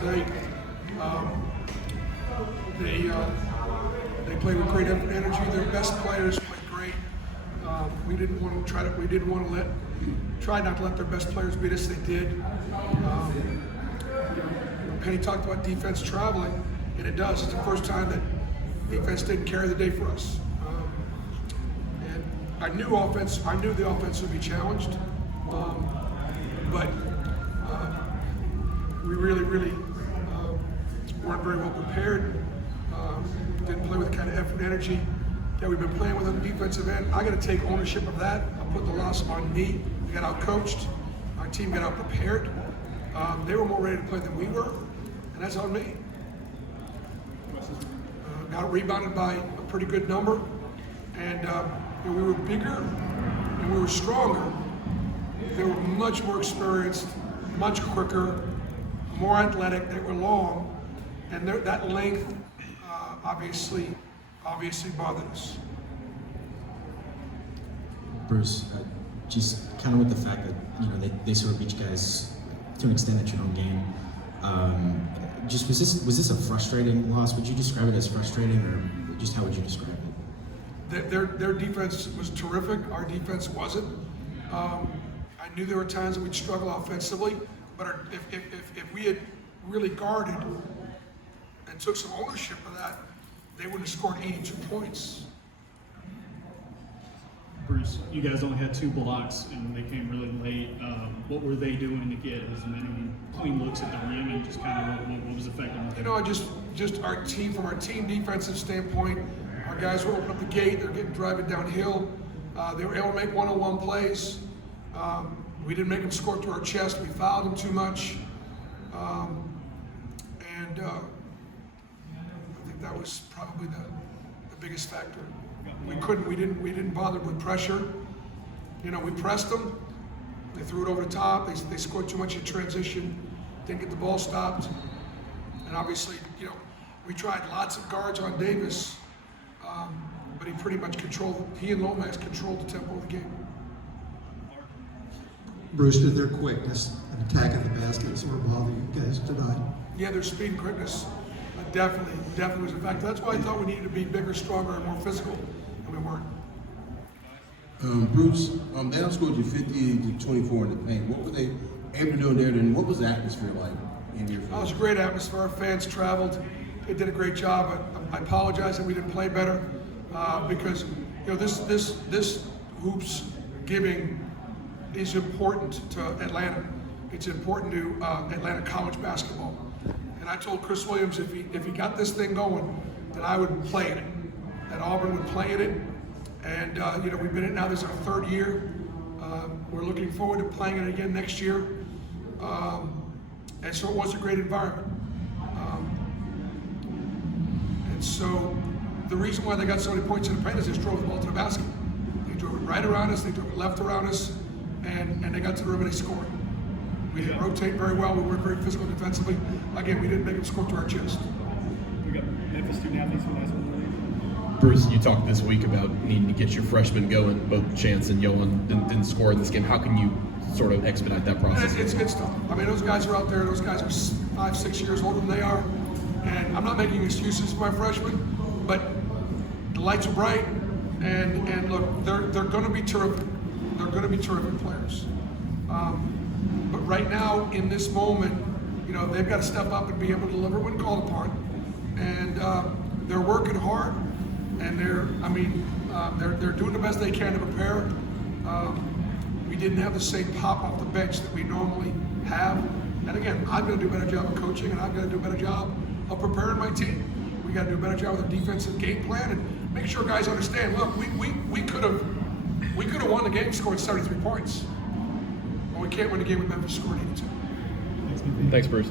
today. They played with great energy. Their best players played great. We didn't want to try not to let their best players beat us. They did. Penny talked about defense traveling, and it does. It's the first time that defense didn't carry the day for us. And I knew the offense would be challenged, but we really weren't very well prepared. Didn't play with the kind of effort and energy that we've been playing with on the defensive end. I got to take ownership of that. I put the loss on me. We got out coached. Our team got out prepared. They were more ready to play than we were, and that's on me. Got rebounded by a pretty good number, and we were bigger and we were stronger. They were much more experienced, much quicker, more athletic. They were long, and that length obviously bothered us. Bruce, just kind of with the fact that they sort of beat you guys to an extent at your own game. Was this a frustrating loss? Would you describe it as frustrating, or just how would you describe it? Their defense was terrific. Our defense wasn't. I knew there were times that we'd struggle offensively, but if we had really guarded and took some ownership of that, they would have scored 82 points. Bruce, you guys only had 2 blocks and they came really late. What were they doing to get as many clean looks at the rim, and just kind of what was affecting them? Just our team, from our team defensive standpoint, our guys were opening up the gate. They're driving downhill. They were able to make one-on-one plays. We didn't make them score through our chest. We fouled them too much, and I think that was probably the biggest factor. We didn't bother with pressure. We pressed them. They threw it over the top. They scored too much in transition. Didn't get the ball stopped. And obviously, we tried lots of guards on Davis, but he and Lomax controlled the tempo of the game. Bruce, did their quickness and attacking the basket sort of bother you guys tonight? Yeah, their speed and quickness definitely was a factor. That's why I thought we needed to be bigger, stronger, and more physical, and we weren't. Bruce, they outscored you 50-24 in the paint. What were they able to do in there? And what was the atmosphere like in your field? It was a great atmosphere. Our fans traveled. They did a great job. I apologize that we didn't play better because this hoops giving is important to Atlanta. It's important to Atlanta college basketball. And I told Chris Williams if he got this thing going, that I would play in it, that Auburn would play in it. And we've been in it now. This is our 3rd year. We're looking forward to playing it again next year. And so it was a great environment. And so the reason why they got so many points in the paint is they just drove the ball to the basket. They drove it right around us, they drove it left around us, and they got to the rim and they scored. We didn't rotate very well, we weren't very physical defensively. Again, we didn't make them score to our chest. We got Memphis student athletes for last one. Bruce, you talked this week about needing to get your freshmen going. Both Chance and Yolan didn't score in this game. How can you sort of expedite that process? It's tough. I mean, those guys are out there. Those guys are 5-6 years older than they are. And I'm not making excuses for my freshmen, but the lights are bright. And look, they're going to be terrific. They're going to be terrific players. But right now, in this moment, they've got to step up and be able to deliver when called upon. And they're working hard. And they're doing the best they can to prepare. We didn't have the same pop off the bench that we normally have. And again, I've got to do a better job of coaching, and I've got to do a better job of preparing my team. We got to do a better job with the defensive game plan and make sure guys understand. Look, we could have won the game, scored 73 points, but we can't win the game with Memphis scoring 82. Thanks, Bruce.